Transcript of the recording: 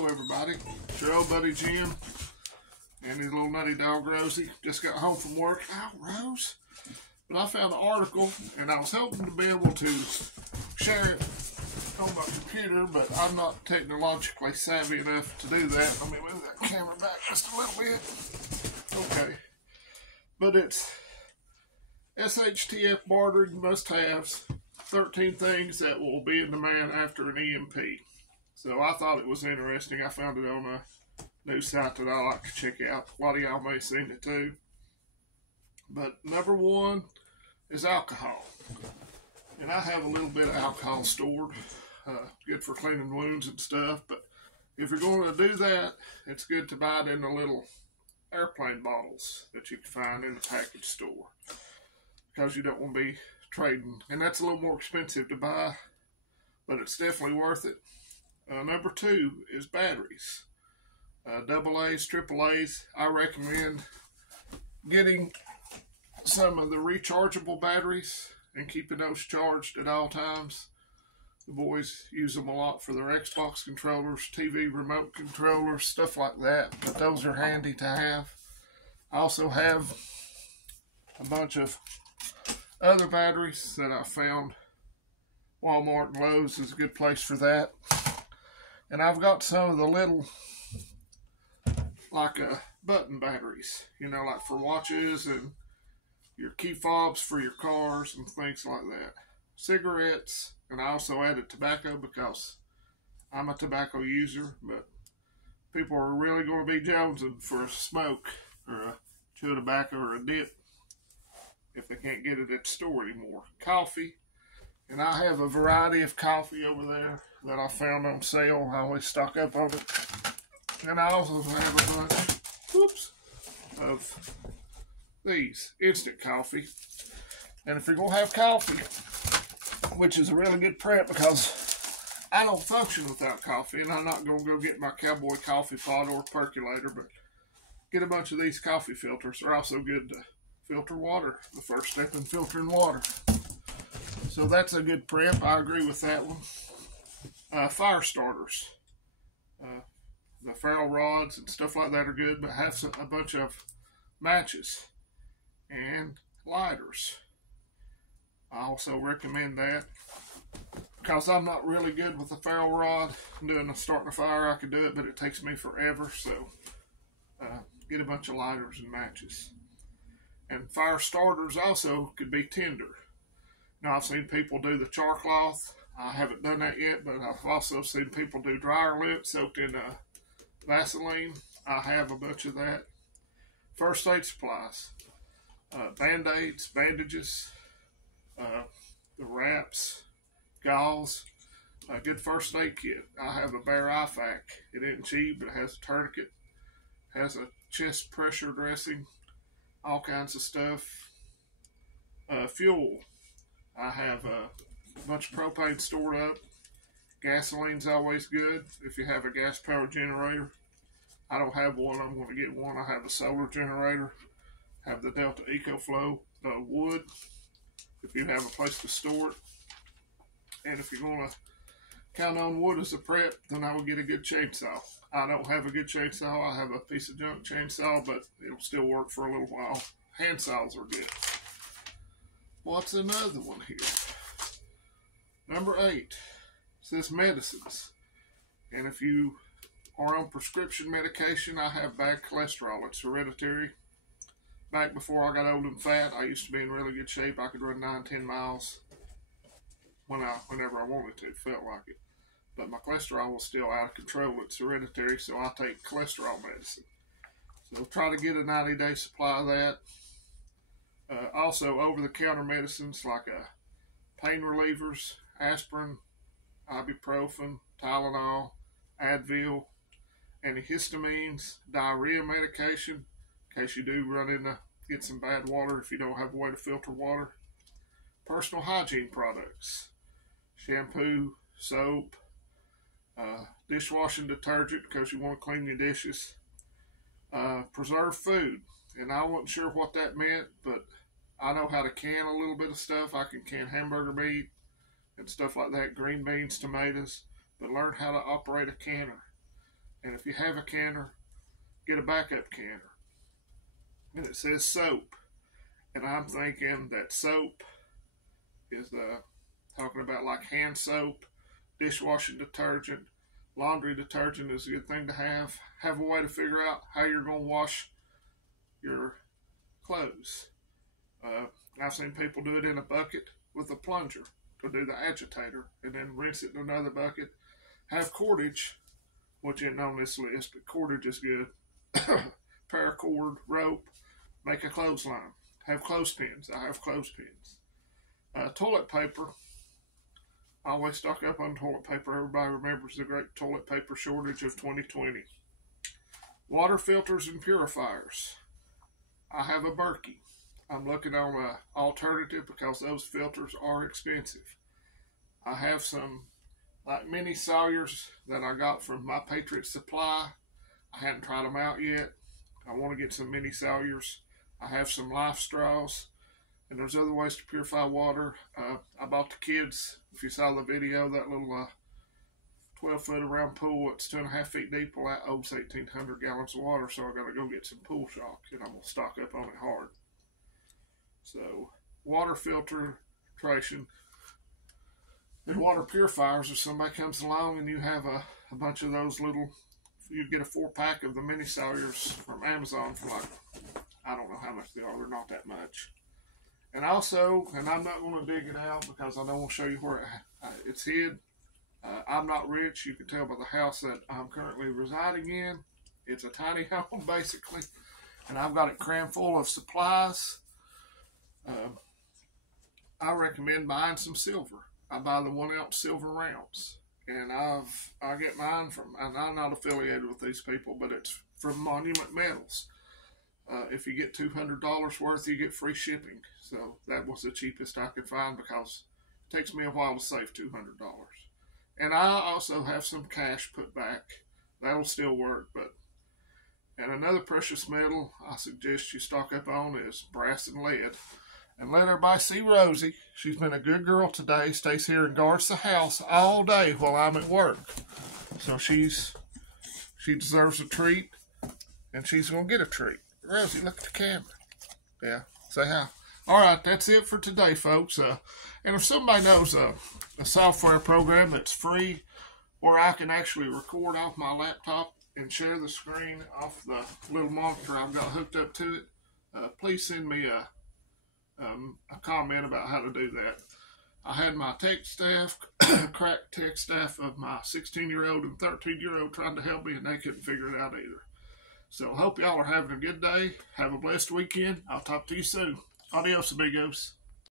Hello everybody, it's your old buddy Jim and his little nutty dog Rosie. Just got home from work. Ow, Rose. But I found an article and I was hoping to be able to share it on my computer, but I'm not technologically savvy enough to do that. Let me move that camera back just a little bit. Okay. But it's SHTF bartering must-haves, 13 things that will be in demand after an EMP. So I thought it was interesting. I found it on a news site that I like to check out. A lot of y'all may have seen it too. But number one is alcohol. And I have a little bit of alcohol stored. Good for cleaning wounds and stuff. But if you're going to do that, it's good to buy it in the little airplane bottles that you can find in the package store, because you don't want to be trading. And that's a little more expensive to buy, but it's definitely worth it. Number two is batteries. AA's, AAA's. I recommend getting some of the rechargeable batteries and keeping those charged at all times. The boys use them a lot for their Xbox controllers, TV remote controllers, stuff like that. But those are handy to have. I also have a bunch of other batteries that I found. Walmart and Lowe's is a good place for that. And I've got some of the little, like button batteries, you know, like for watches and your key fobs for your cars and things like that. Cigarettes, and I also added tobacco because I'm a tobacco user, but people are really going to be jonesing for a smoke or a chew of tobacco or a dip if they can't get it at the store anymore. Coffee, and I have a variety of coffee over there that I found on sale. I always stock up on it. And I also have a bunch, of these instant coffee. And if you're going to have coffee, which is a really good prep because I don't function without coffee, and I'm not going to go get my cowboy coffee pot or percolator, but get a bunch of these coffee filters. They're also good to filter water, the first step in filtering water. So that's a good prep. I agree with that one. Fire starters. The ferro rods and stuff like that are good, but have a bunch of matches and lighters. I also recommend that because I'm not really good with a ferro rod. Starting a fire, I could do it, but it takes me forever. So get a bunch of lighters and matches. And fire starters also could be tinder. Now, I've seen people do the char cloth. I haven't done that yet, but I've also seen people do dryer lint soaked in Vaseline. I have a bunch of that. First aid supplies. Band-aids, bandages, the wraps, gauze, a good first aid kit. I have a Bare IFAC. It isn't cheap, but it has a tourniquet, has a chest pressure dressing, all kinds of stuff. Fuel. I have a bunch of propane stored up. Gasoline's always good if you have a gas powered generator. I don't have one. I'm going to get one. I have a solar generator. Have the Delta EcoFlow wood if you have a place to store it. And if you're going to count on wood as a prep, then I will get a good chainsaw. I don't have a good chainsaw. I have a piece of junk chainsaw, but it'll still work for a little while. Hand saws are good. What's another one here? Number 8 says medicines. And if you are on prescription medication, I have bad cholesterol. It's hereditary. Back before I got old and fat, I used to be in really good shape. I could run 9-10 miles whenever I wanted to. Felt like it. But my cholesterol was still out of control. It's hereditary, so I take cholesterol medicine. So try to get a 90-day supply of that. Also, over-the-counter medicines like pain relievers, aspirin, ibuprofen, Tylenol, Advil, antihistamines, diarrhea medication, in case you do run into get some bad water if you don't have a way to filter water. Personal hygiene products, shampoo, soap, dishwashing detergent because you want to clean your dishes. Preserved food, and I wasn't sure what that meant, but I know how to can a little bit of stuff. I can can hamburger meat and stuff like that, green beans, tomatoes, but learn how to operate a canner. And if you have a canner, get a backup canner. And it says soap. And I'm thinking that soap is talking about like hand soap, dishwashing detergent, laundry detergent is a good thing to have. Have a way to figure out how you're going to wash your clothes. I've seen people do it in a bucket with a plunger to do the agitator, and then rinse it in another bucket. Have cordage, which isn't on this list, but cordage is good. Paracord, rope, make a clothesline. Have clothespins. I have clothespins. Toilet paper. I always stock up on toilet paper. Everybody remembers the great toilet paper shortage of 2020. Water filters and purifiers. I have a Berkey. I'm looking on an alternative because those filters are expensive. I have some like mini Sawyers that I got from my Patriot Supply. I hadn't tried them out yet. I want to get some mini Sawyers. I have some Life straws. And there's other ways to purify water. I bought the kids, if you saw the video, that little 12-foot around pool. It's 2.5 feet deep. Well, that holds 1,800 gallons of water, so I got to go get some pool shock, and I'm going to stock up on it hard. So, water filtration and water purifiers. If somebody comes along and you have a bunch of those little, you'd get a 4-pack of the mini Sawyers from Amazon for like, I don't know how much they are. They're not that much. And also, and I'm not going to dig it out because I don't want to show you where it's hid. I'm not rich. You can tell by the house that I'm currently residing in. It's a tiny home, basically. And I've got it crammed full of supplies. I recommend buying some silver. I buy the 1-ounce silver rounds. And I get mine from, and I'm not affiliated with these people, but it's from Monument Metals. If you get $200 worth, you get free shipping. So that was the cheapest I could find because it takes me a while to save $200. And I also have some cash put back. That'll still work. And another precious metal I suggest you stock up on is brass and lead. And let everybody see Rosie. She's been a good girl today. Stays here and guards the house all day while I'm at work. So she deserves a treat. And she's going to get a treat. Rosie, look at the camera. Yeah, say hi. All right, that's it for today, folks. And if somebody knows a software program that's free where I can actually record off my laptop and share the screen off the little monitor I've got hooked up to it, please send me a comment about how to do that. I had my tech staff, crack tech staff of my 16-year-old and 13-year-old trying to help me, and they couldn't figure it out either. So, hope y'all are having a good day. Have a blessed weekend. I'll talk to you soon. Adios, amigos.